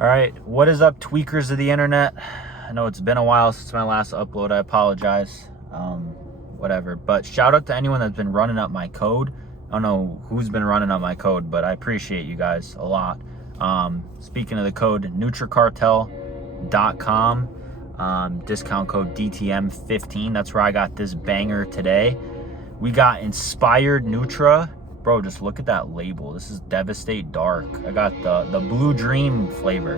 All right, what is up, tweakers of the internet? I know it's been a while since my last upload. I apologize. Whatever. But shout out to anyone that's been running up my code. I don't know who's been running up my code, but I appreciate you guys a lot. Speaking of the code, NutriCartel.com, discount code DTM15. That's where I got this banger today. We got Inspired Nutra. Bro, just look at that label. This is DVST8 Dark. I got the Blue Dream flavor.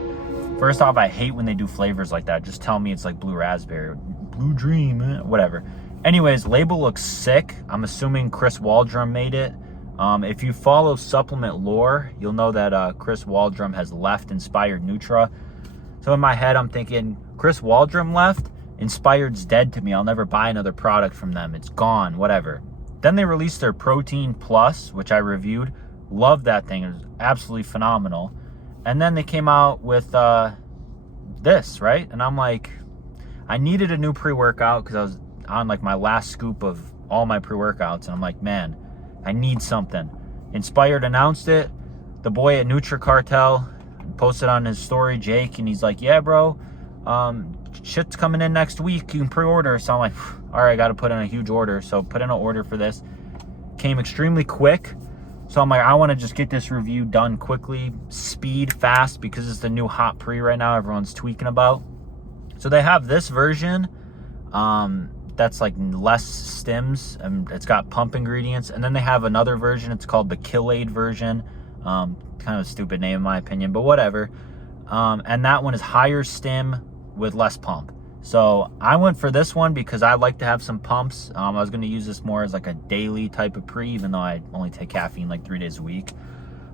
First off, I hate when they do flavors like that. Just tell me it's like blue raspberry. Blue Dream, whatever. Anyways, label looks sick. I'm assuming Chris Waldrum made it. If you follow supplement lore, you'll know that Chris Waldrum has left Inspired Nutra. So in my head, I'm thinking, Chris Waldrum left? Inspired's dead to me. I'll never buy another product from them. It's gone, whatever. Then they released their Protein Plus, which I reviewed. Loved that thing. It was absolutely phenomenal. And then they came out with this, right? And I'm like, I needed a new pre-workout because I was on like my last scoop of all my pre-workouts. And I'm like, man, I need something. Inspired announced it. The boy at NutriCartel posted on his story, Jake, and he's like, yeah, bro, shit's coming in next week. You can pre-order. So I'm like, all right, I got to put in a huge order. So put in an order for this. Came extremely quick. So I'm like, I want to just get this review done quickly, speed, fast, because it's the new hot pre right now everyone's tweaking about. So they have this version that's like less stims, and it's got pump ingredients. And then they have another version. It's called the Kill Aid version. Kind of a stupid name in my opinion, but whatever. And that one is higher stim with less pump. So I went for this one because I like to have some pumps. I was going to use this more as like a daily type of pre, even though I only take caffeine like 3 days a week.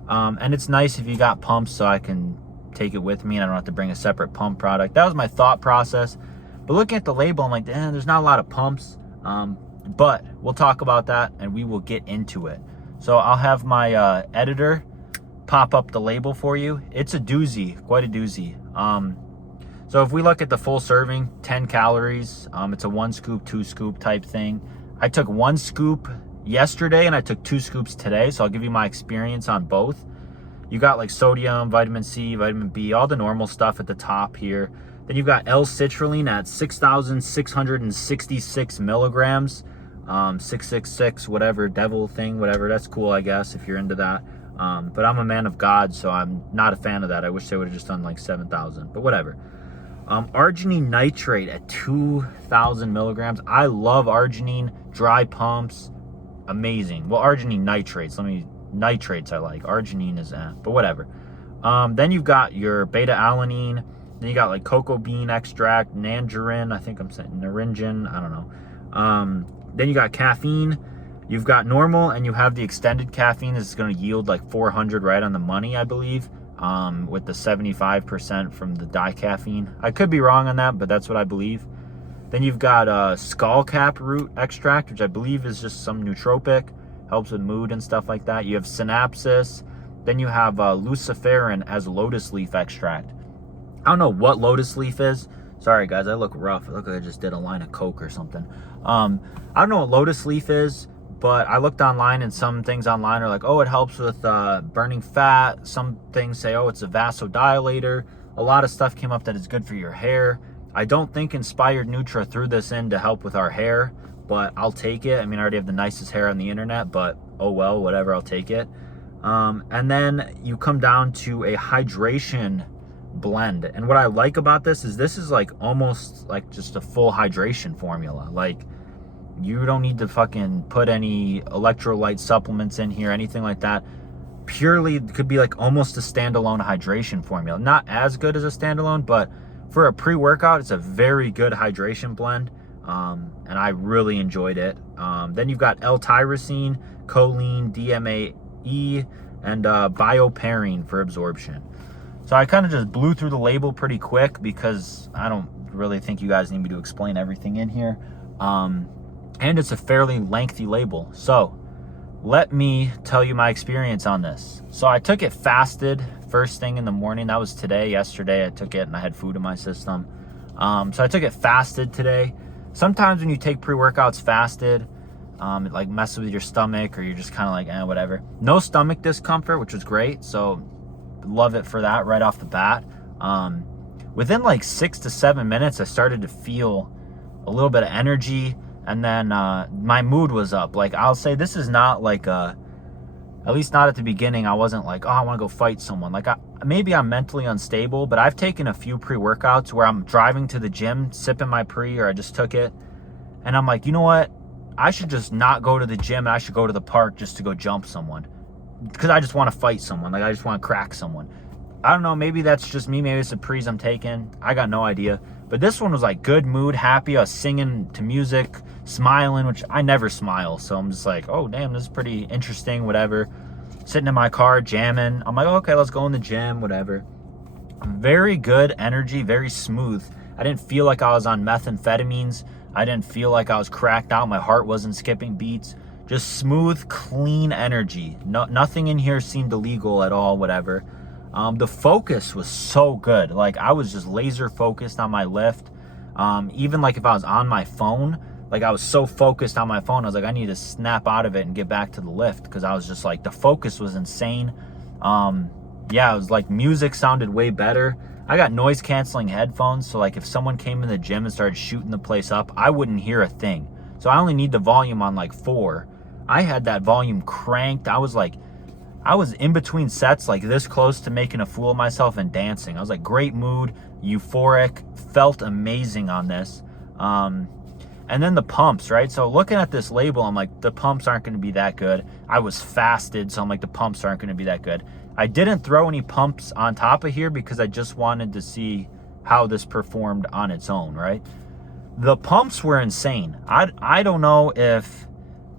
And it's nice if you got pumps so I can take it with me and I don't have to bring a separate pump product. That was my thought process. But looking at the label, I'm like, there's not a lot of pumps. But we'll talk about that and we will get into it. So I'll have my editor pop up the label for you. It's a doozy, quite a doozy. So if we look at the full serving, 10 calories, it's a 1 scoop, 2 scoop type thing. I took 1 scoop yesterday and I took 2 scoops today. So I'll give you my experience on both. You got like sodium, vitamin C, vitamin B, all the normal stuff at the top here. Then you've got L-citrulline at 6,666 milligrams, 666, whatever, devil thing, whatever. That's cool, I guess, if you're into that. But I'm a man of God, so I'm not a fan of that. I wish they would have just done like 7,000, but whatever. Arginine nitrate at 2,000 milligrams. I love arginine, dry pumps, amazing. Well, arginine nitrates, nitrates I like. Arginine is but whatever. Then you've got your beta-alanine. Then you got like cocoa bean extract, nangerin, I think I'm saying naringin, I don't know. Then you got caffeine. You've got normal and you have the extended caffeine. This is going to yield like 400 right on the money, I believe, with the 75% from the dicaffeine. I could be wrong on that, but that's what I believe. Then you've got skullcap root extract, which I believe is just some nootropic, helps with mood and stuff like that. You have synapsis. Then you have luciferin as lotus leaf extract. I don't know what lotus leaf is. Sorry, guys, I look rough. I look like I just did a line of Coke or something. I don't know what lotus leaf is. But I looked online and some things online are like, oh, it helps with burning fat. Some things say, oh, it's a vasodilator. A lot of stuff came up that it's good for your hair. I don't think Inspired Nutra threw this in to help with our hair, but I'll take it. I mean, I already have the nicest hair on the internet, but oh well, whatever, I'll take it. And then you come down to a hydration blend. And what I like about this is like almost like just a full hydration formula. Like, you don't need to fucking put any electrolyte supplements in here, anything like that. Purely, it could be like almost a standalone hydration formula. Not as good as a standalone, but for a pre-workout, it's a very good hydration blend. And I really enjoyed it. Then you've got L-tyrosine, choline, DMAE, and bioperine for absorption. So I kind of just blew through the label pretty quick because I don't really think you guys need me to explain everything in here. And it's a fairly lengthy label. So let me tell you my experience on this. So I took it fasted first thing in the morning. That was today. Yesterday I took it and I had food in my system. So I took it fasted today. Sometimes when you take pre-workouts fasted, it like messes with your stomach or you're just kind of like, whatever. No stomach discomfort, which was great. So love it for that right off the bat. Within like 6 to 7 minutes, I started to feel a little bit of energy, and then my mood was up. Like, I'll say this is not like at least not at the beginning, I wasn't like, oh, I want to go fight someone. Like, maybe I'm mentally unstable, but I've taken a few pre-workouts where I'm driving to the gym, sipping my pre, or I just took it, and I'm like, you know what? I should just not go to the gym. I should go to the park just to go jump someone, because I just want to fight someone. Like, I just want to crack someone. I don't know. Maybe that's just me. Maybe it's the pre's I'm taking. I got no idea. But this one was like good mood, happy. I was singing to music, smiling, which I never smile. So I'm just like, oh, damn, this is pretty interesting, whatever. Sitting in my car, jamming. I'm like, okay, let's go in the gym, whatever. Very good energy, very smooth. I didn't feel like I was on methamphetamines. I didn't feel like I was cracked out. My heart wasn't skipping beats. Just smooth, clean energy. Nothing in here seemed illegal at all, whatever. The focus was so good. Like, I was just laser focused on my lift. Even like if I was on my phone, like I was so focused on my phone, I was like, I need to snap out of it and get back to the lift, because I was just like, the focus was insane. Yeah, it was like music sounded way better. I got noise canceling headphones, so like if someone came in the gym and started shooting the place up, I wouldn't hear a thing. So I only need the volume on like 4. I had that volume cranked. I was in between sets, like this close to making a fool of myself and dancing. I was like, great mood, euphoric, felt amazing on this. And then the pumps, right? So looking at this label, I'm like, the pumps aren't going to be that good. I was fasted, so I'm like, the pumps aren't going to be that good. I didn't throw any pumps on top of here because I just wanted to see how this performed on its own, right? The pumps were insane. I don't know if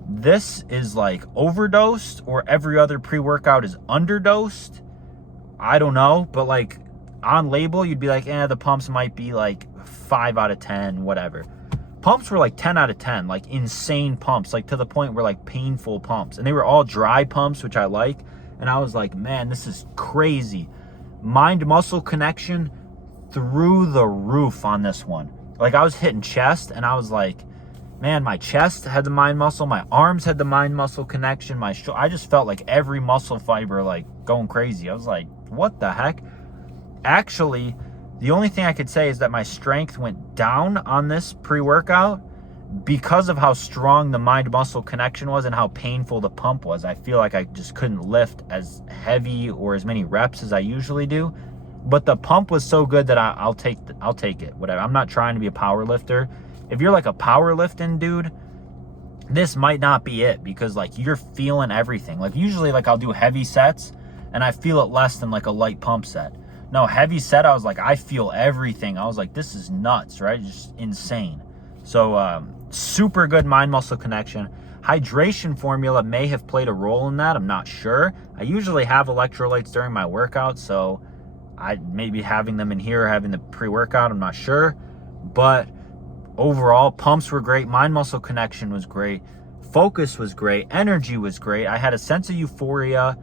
this is like overdosed or every other pre-workout is underdosed. I don't know, but like on label, you'd be like, the pumps might be like 5 out of 10, whatever. Pumps were like 10 out of 10, like insane pumps, like to the point where like painful pumps. And they were all dry pumps, which I like. And I was like, man, this is crazy. Mind-muscle connection through the roof on this one. Like, I was hitting chest, and I was like, man, my chest had the mind muscle, my arms had the mind muscle connection, I just felt like every muscle fiber like going crazy. I was like, what the heck? Actually, the only thing I could say is that my strength went down on this pre-workout because of how strong the mind muscle connection was and how painful the pump was. I feel like I just couldn't lift as heavy or as many reps as I usually do. But the pump was so good that I'll take it, whatever. I'm not trying to be a power lifter. If you're like a powerlifting dude, this might not be it, because like you're feeling everything. Like usually like I'll do heavy sets and I feel it less than like a light pump set. No, heavy set, I was like, I feel everything. I was like, this is nuts, right? Just insane. So super good mind muscle connection. Hydration formula may have played a role in that. I'm not sure. I usually have electrolytes during my workout, so I maybe having them in here or having the pre-workout, I'm not sure. But overall, pumps were great. Mind muscle connection was great. Focus was great. Energy was great. I had a sense of euphoria.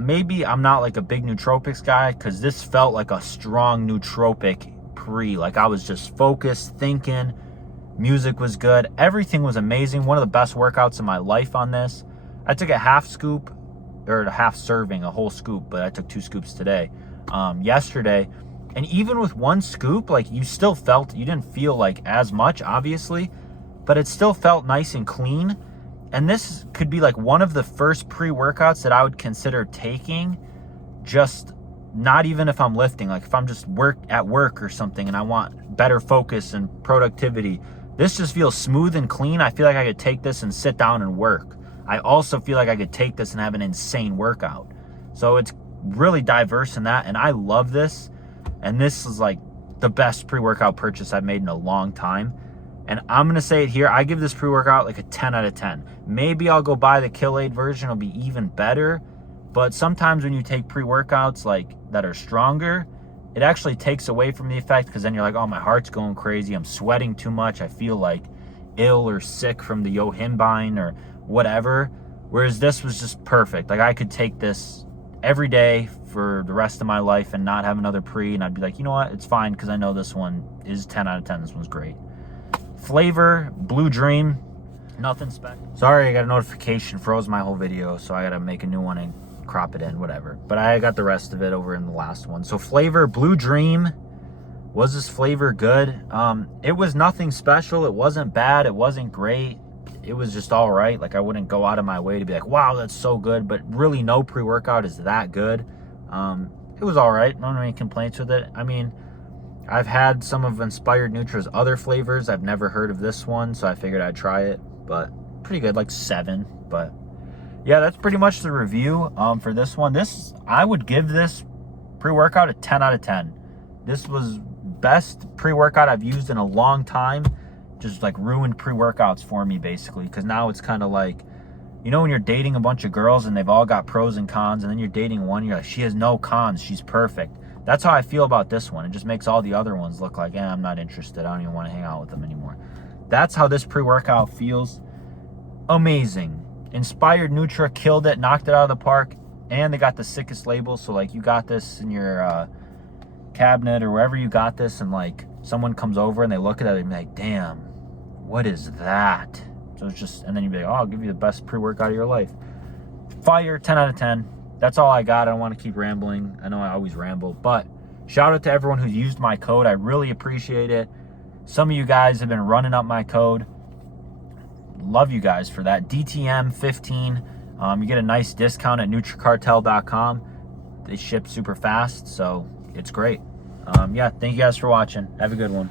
Maybe I'm not like a big nootropics guy, because this felt like a strong nootropic pre. Like I was just focused, thinking. Music was good. Everything was amazing. One of the best workouts of my life on this. I took a half scoop, or a half serving, a whole scoop, but I took 2 scoops today, yesterday. And even with 1 scoop, like you didn't feel like as much, obviously, but it still felt nice and clean. And this could be like one of the first pre-workouts that I would consider taking, just not even if I'm lifting, like if I'm just at work or something and I want better focus and productivity. This just feels smooth and clean. I feel like I could take this and sit down and work. I also feel like I could take this and have an insane workout. So it's really diverse in that, and I love this. And this is like the best pre-workout purchase I've made in a long time. And I'm going to say it here. I give this pre-workout like a 10 out of 10. Maybe I'll go buy the Kill Aid version. It'll be even better. But sometimes when you take pre-workouts like that are stronger, it actually takes away from the effect, because then you're like, oh, my heart's going crazy. I'm sweating too much. I feel like ill or sick from the yohimbine or whatever. Whereas this was just perfect. Like I could take this every day for the rest of my life and not have another pre, and I'd be like, you know what? It's fine, because I know this one is 10 out of 10. This one's great. Flavor, Blue Dream, nothing special. Sorry, I got a notification, froze my whole video, so I gotta make a new one and crop it in, whatever. But I got the rest of it over in the last one. So flavor, Blue Dream. Was this flavor good? It was nothing special. It wasn't bad. It wasn't great. It was just all right. Like, I wouldn't go out of my way to be like, wow, that's so good. But really, no pre-workout is that good. It was all right. I don't have any complaints with it. I mean, I've had some of Inspired Nutra's other flavors. I've never heard of this one, so I figured I'd try it. But pretty good, like 7. But yeah, that's pretty much the review for this one. I would give this pre-workout a 10 out of 10. This was best pre-workout I've used in a long time. Just like ruined pre-workouts for me, basically, because now it's kind of like, you know, when you're dating a bunch of girls and they've all got pros and cons, and then you're dating one, you're like, she has no cons, she's perfect. That's how I feel about this one. It just makes all the other ones look like, I'm not interested, I don't even want to hang out with them anymore. That's how this pre-workout feels. Amazing. Inspired Nutra killed it, knocked it out of the park, and they got the sickest label. So like, you got this in your cabinet or wherever you got this, and like someone comes over and they look at it and be like, damn, what is that? So it's just, and then you'd be like, oh, I'll give you the best pre-workout of your life. Fire, 10 out of 10. That's all I got. I don't want to keep rambling. I know I always ramble, but shout out to everyone who's used my code. I really appreciate it. Some of you guys have been running up my code. Love you guys for that. DTM15. You get a nice discount at NutriCartel.com. They ship super fast, so it's great. Yeah, thank you guys for watching. Have a good one.